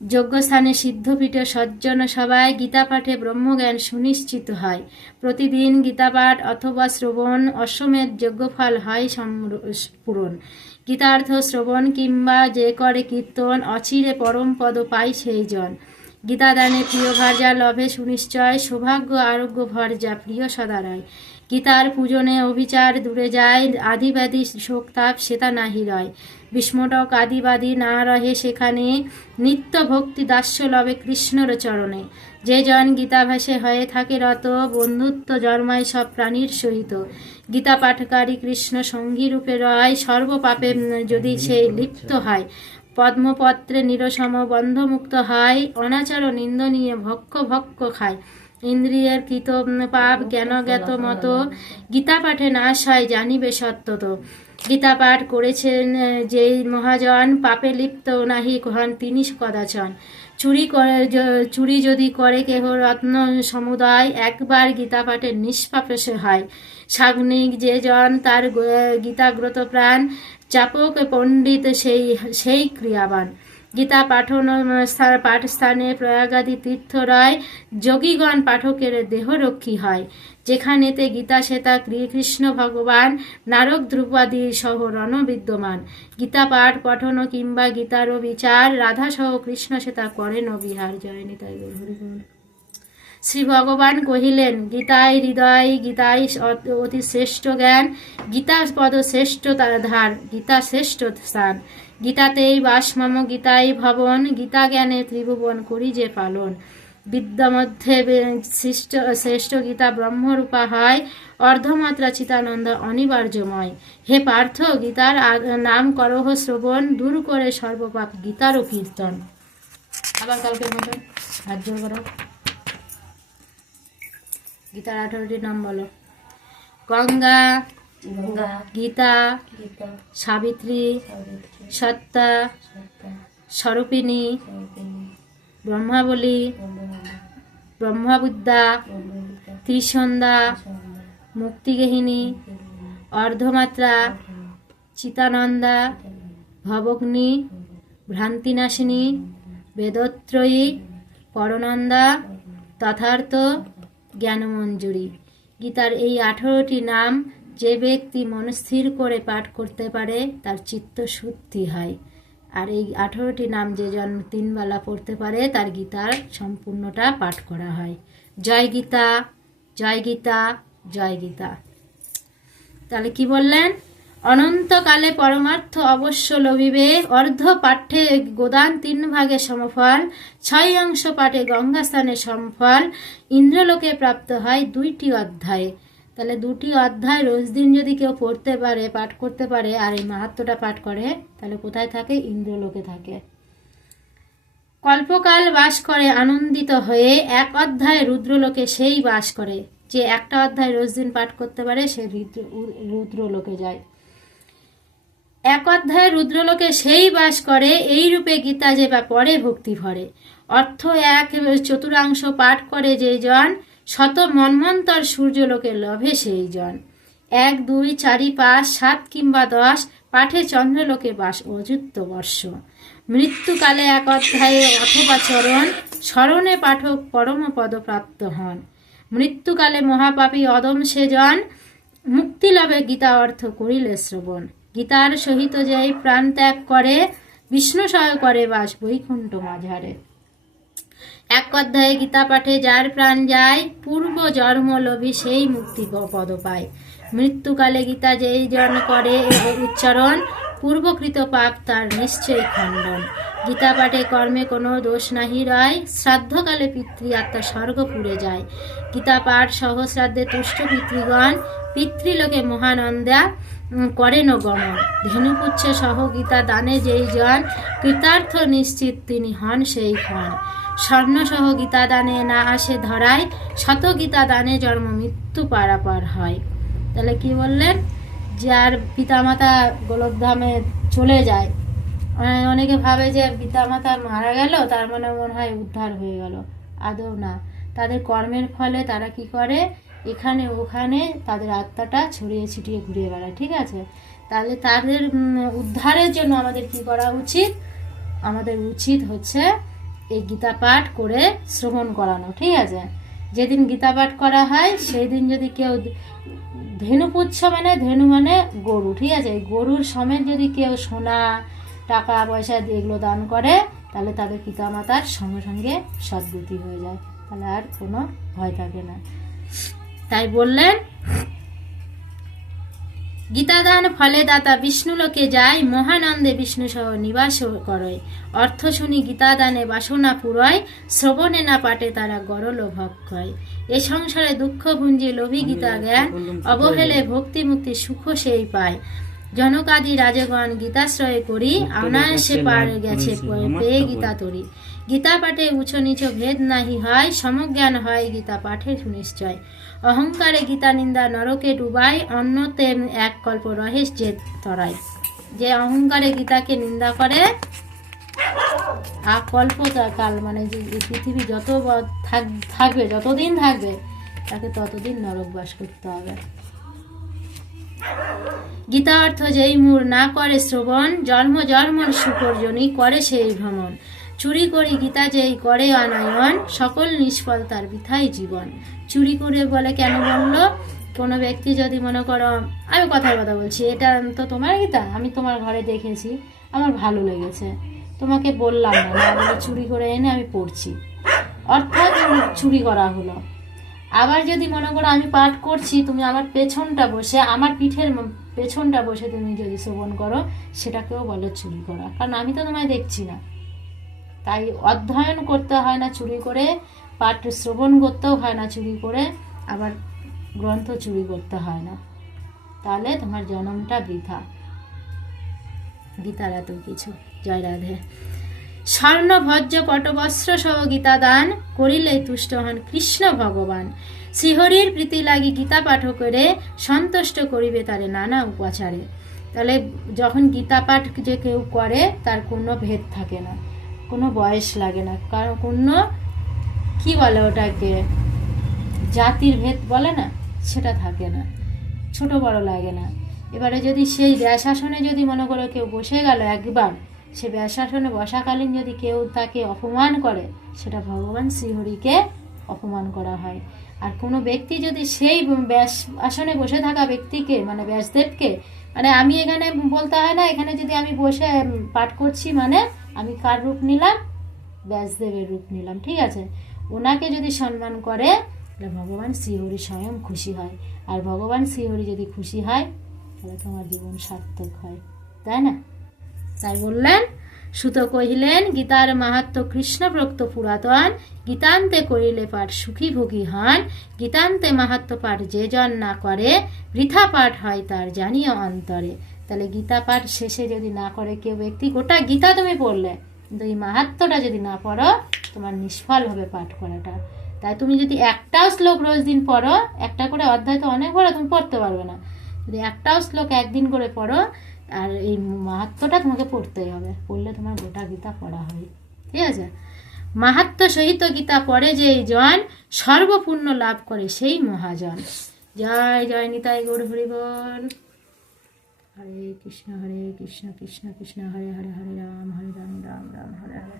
যজ্ঞস্থানে সিদ্ধপীঠে সজ্জন সভায় গীতা পাঠে ব্রহ্মজ্ঞান সুনিশ্চিত হয়। প্রতিদিন গীতাপাঠ অথবা শ্রবণ অশ্বমেধ যজ্ঞফল হয় পূরণ। গীতার্থ শ্রবণ কিংবা যে করে কীর্তন অচিরে পরম পদ পায় সেই জন। গীতাদানে প্রিয় ভার্যা লভে সুনিশ্চয় সৌভাগ্য আরোগ্য ভর্যা প্রিয় সদারায়। গীতার পূজনে অভিচার দূরে যায় আদিব্যাধি শোকতাপ সেতা নাহি রয়। বিস্মটক আদিবাদী না রহে সেখানে নিত্য ভক্তি দাস্য লবে কৃষ্ণর চরণে। যে জন গীতাভাসে হয়ে থাকে রত বন্ধুত্ব জন্মায় সব প্রাণীর সহিত। গীতা পাঠকারী কৃষ্ণ সঙ্গী রূপে রয় সর্বপাপে যদি সে লিপ্ত হয়। পদ্মপত্রে নিরসম বন্ধমুক্ত হয় অনাচার নিন্দনীয় ভক্ষ খায়। ইন্দ্রিয়ের কৃত পাপ জ্ঞানজ্ঞাত মতো গীতা পাঠে নাশ হয় জানিবে সত্যত। গীতা পাঠ করেছেন যেই মহাজন পাপে লিপ্ত নাহি হন তিনি কদাচন। চুরি যদি করে কেহ রত্ন সমুদায় একবার গীতা পাঠে নিষ্পাপে সে হয়। সাগ্নিক যে জন তার গীতাগ্রত প্রাণ চাপক পণ্ডিত সেই ক্রিয়াবান। গীতা পাঠস্থানে প্রয়াগাদি তীর্থ রয় যোগীগণ পাঠকের দেহরক্ষী হয়। যেখানেতে গীতা সেতা কৃষ্ণ ভগবান নারক ধ্রুবাদি সহ রণ বিদ্যমান। গীতা পাঠ পঠন কিংবা গীতারও বিচার রাধা সহ কৃষ্ণ সেতা করেন বিহার। জয় নিতাই গৌর হরি বল। শ্রী ভগবান কহিলেন গীতায় হৃদয় গীতায় অতি শ্রেষ্ঠ জ্ঞান। গীতা পদ শ্রেষ্ঠ ধার গীতা শ্রেষ্ঠ স্থান। গীতাতেই বাস মম গীতাই ভবন গীতা জ্ঞানে ত্রিভুবন করি যে পালন। বিদ্যা মধ্যে শ্রেষ্ঠ গীতা ব্রহ্মরূপা হয় অর্ধমাত্রা চিতানন্দ অনিবার্যময়। হে পার্থ গীতার নাম করহ শ্রবণ দূর করে সর্বপাপ গীতারও কীর্তন। আবার কালকের মতন হাত জোর করো। গীতার 18টি নাম বলো। গঙ্গা, গীতা, সাবিত্রী, সত্তা, স্বরূপিণী, ব্রহ্মাবলী, ব্রহ্মবিদ্যা, ত্রিসন্ধ্যা, মুক্তিগেহিনী, অর্ধমাত্রা, চিতানন্দা, ভবগ্নি, ভ্রান্তিনাশিনী, বেদত্রয়ী, পরনন্দা, তথার্থ, জ্ঞানমঞ্জুরি। গীতার এই 18টি নাম যে ব্যক্তি মনস্থির করে পাঠ করতে পারে তার চিত্ত শুদ্ধি হয়। আর এই 18টি নাম যে জন 3 বেলা পড়তে পারে তার গীতার সম্পূর্ণটা পাঠ করা হয়। জয় গীতা, জয় গীতা, জয় গীতা। তাহলে কি বললেন? অনন্তকালে পরমার্থ অবশ্য লভিবে অর্ধ পাঠ্যে গোদান 3 ভাগে সমফল 6 অংশ পাঠে গঙ্গাস্থানে সমফল ইন্দ্রলোকে প্রাপ্ত হয় 2টি অধ্যায়ে। তাহলে 2টি অধ্যায় রোজ দিন যদি কেউ পড়তে পারে পাঠ করতে পারে আর এই মাহাত্ম্যটা পাঠ করে তাহলে কোথায় থাকে? ইন্দ্রলোকে থাকে। কল্পকাল বাস করে আনন্দিত হয়ে 1 অধ্যায় রুদ্রলোকে সেই বাস করে। যে একটা অধ্যায় রোজ দিন পাঠ করতে পারে সে রুদ্রলোকে যায়। 1 অধ্যায় রুদ্রলোকে সেই বাস করে এই রূপে গীতা যে বা পড়ে ভক্তি ভরে। অর্থ 1/4 পাঠ করে যেই জন শত মন্বন্তর সূর্যলোকে লভে সেই জন। 1, 2, 4, 5, 7 কিংবা 10 পাঠে চন্দ্রলোকে বাস অযুত বর্ষ। মৃত্যুকালে 1 অধ্যায়ে অথবা চরণ স্মরণে পাঠক পরম পদ প্রাপ্ত হন। মৃত্যুকালে মহাপাপী অদম সে জন মুক্তি লাভে গীতা অর্থ করিলে শ্রবণ। গীতার সহিত যেই প্রাণ ত্যাগ করে বিষ্ণু সহায় করে বাস বৈকুণ্ঠ মাঝারে। 1 অধ্যায়ে গীতা পাঠে যার প্রাণ যায় পূর্ব জন্ম লোভী সেই মুক্তি পদ পায়। মৃত্যুকালে গীতা যেই জন করে উচ্চারণ পূর্বকৃত পাপ তার নিশ্চয় খণ্ডন। গীতা পাঠে কর্মে কোনো দোষ নাহি রয় শ্রাদ্ধকালে পিতৃ আত্মা স্বর্গপুরে যায়। গীতা পাঠ সহস্রাদ্ধে তুষ্ট পিতৃগণ পিতৃলোকে মহানন্দা করেন গমন। ধেনুপুচ্ছ সহ গীতা দানে যেই জন কৃতার্থ নিশ্চিত তিনি হন সেই ক্ষণ। স্বর্ণ সহ গীতা দানে না আসে ধরায় শত গীতা দানে জন্ম মৃত্যু পারাপার হয়। তাহলে কি বললেন? যার পিতামাতা গোলকধামে চলে যায়, অনেকে ভাবে যে পিতামাতা মারা গেল তার মনে হয় উদ্ধার হয়ে গেল। আদৌ না, তাদের কর্মের ফলে তারা কি করে এখানে ওখানে তাদের আত্মাটা ছড়িয়ে ছিটিয়ে ঘুরিয়ে বেড়ায়। ঠিক আছে, তাহলে তাদের উদ্ধারের জন্য আমাদের কি করা উচিত? আমাদের উচিত হচ্ছে এই গীতা পাঠ করে শ্রবণ করানো, ঠিক আছে? যেদিন গীতা পাঠ করা হয় সেই দিন যদি কেউ ধেনু পুচ্ছ, মানে ধেনু মানে গরু, ঠিক আছে? এই গরুর সমেত যদি কেউ সোনা, টাকা পয়সা এগুলো দান করে, তাহলে তাদের পিতামাতার সঙ্গে সঙ্গে সদ্গতি হয়ে যায়, তাহলে আর কোনো ভয় থাকে না। তাই বললেন, গীতাদান ফলে দাতা বিষ্ণুলোকে যায়, মহানন্দে বিষ্ণু সহ নিবাস করয়। অর্থ শুনি গীতাদানে বাসনা পুরয়, শ্রবণে না পাটে তারা গরল ভক্ষয়। এ সংসারে দুঃখ ভুঞ্জি লোভী গীতা জ্ঞান, অবহেলে ভক্তি মুক্তি সুখ সেই পায়। জনকাদি রাজগণ গীতাশ্রয় করি, অনায়াসে পার গেছে পেয়ে গীতা তরি। গীতা পাঠে উঁচু নিচ ভেদ নাহি হয়, সমজ্ঞান হয় গীতা পাঠে সুনিশ্চয়। অহংকারে গীতা নিন্দা নরকে ডুবাই, অন্যতে এক কল্প রহেশ যে তরাই। যে অহংকারে গীতাকে নিন্দা করে, কল্প কাল মানে যে পৃথিবী যত থাকবে, যতদিন থাকবে, তাকে ততদিন নরকবাস করতে হবে। গীতা অর্থ যেই মূর না করে শ্রবণ, জন্ম জন্মর শুকর্জনী করে সেই ভ্রমণ। চুরি করি গীতা যেই করে অনায়ন, সকল নিষ্ফল তার বৃথাই জীবন। চুরি করে বলে কেন বললো? কোনো ব্যক্তি যদি মনে করো, আমি কথার কথা বলছি, এটা তো তোমার গীতা, আমি তোমার ঘরে দেখেছি, আমার ভালো লেগেছে, তোমাকে বললাম না, না বলে চুরি করে এনে আমি পড়ছি, অর্থাৎ চুরি করা হলো। আবার যদি মনে করো আমি পাঠ করছি, তুমি আমার পেছনটা বসে, আমার পিঠের পেছনটা বসে তুমি যদি শ্রবণ করো, সেটাকেও বলে চুরি করা, কারণ আমি তো তোমায় দেখছি না। তাই অধ্যয়ন করতে হয় না চুরি করে, পাঠ শ্রবণ করতেও হয় না চুরি করে, আবার গ্রন্থ চুরি করতে হয় না, তাহলে তোমার জন্মটা বৃথা। গীতার এত কিছু। জয় রাধে। স্বর্ণ ভজ্র পটবস্ত্র সহ গীতা দান, করিলে তুষ্ট হন কৃষ্ণ ভগবান। শ্রীহরির প্রীতি লাগি গীতা পাঠ করে, সন্তুষ্ট করিবে তারে নানা উপাচারে। তাহলে যখন গীতা পাঠ যে কেউ করে, তার কোনো ভেদ থাকে না, কোনো বয়স লাগে না, কারণ কোনো কি বলে ওটাকে, জাতির ভেদ বলে না, সেটা থাকে না, ছোট বড় লাগে না। এবারে যদি সেই ব্যাসাসনে যদি মনে করো কেউ বসে গেল একবার, সে ব্যাসাসনে বসাকালীন যদি কেউ তাকে অপমান করে, সেটা ভগবান শ্রীহরিকে অপমান করা হয়। আর কোনো ব্যক্তি যদি সেই ব্যাস আসনে বসে থাকা ব্যক্তিকে, মানে ব্যাসদেবকে, মানে আমি এখানে বলতে হয় না, এখানে যদি আমি বসে পাঠ করছি, মানে আমি কার রূপ নিলাম? ব্যাসদেবের রূপ নিলাম, ঠিক আছে? ওনাকে যদি সম্মান করে, তাহলে ভগবান শ্রীহরি স্বয়ং খুশি হয়। আর ভগবান শ্রীহরি যদি খুশি হয়, তাহলে তোমার জীবন সার্থক হয়, তাই না? তাই বললেন, সুত কহিলেন, গীতার মাহাত্ম কৃষ্ণ প্রক্ত পুরাতন, গীতান্তে করিলে পাঠ সুখী ভোগী হন। গীতান্তে মাহাত্ম পাঠ যে জন না করে, বৃথা পাঠ হয় তার জানিও অন্তরে। তাহলে গীতা পাঠ শেষে যদি না করে কেউ ব্যক্তি, গোটা গীতা তুমি পড়লে, কিন্তু এই মাহাত্মটা যদি না পড়ো, তোমার নিষ্ফল হবে পাঠ করাটা। তাই তুমি যদি একটাও শ্লোক রোজ দিন পড়ো, একটা করে অধ্যায় তো অনেক বড়, তুমি পড়তে পারবে না, যদি একটাও শ্লোক একদিন করে পড়ো, আর এই মাহাত্ম্যটা তোমাকে পড়তেই হবে, পড়লে তোমার গোটা গীতা পড়া হবে, ঠিক আছে? মাহাত্ম্য সহিত গীতা পড়ে যেই জন, সর্বপূর্ণ লাভ করে সেই মহাজন। জয় জয় নিতাই গৌর হরি বল। হরে কৃষ্ণ কৃষ্ণ কৃষ্ণ কৃষ্ণ হরে হরে, হরে রাম রাম রাম হরে হরে।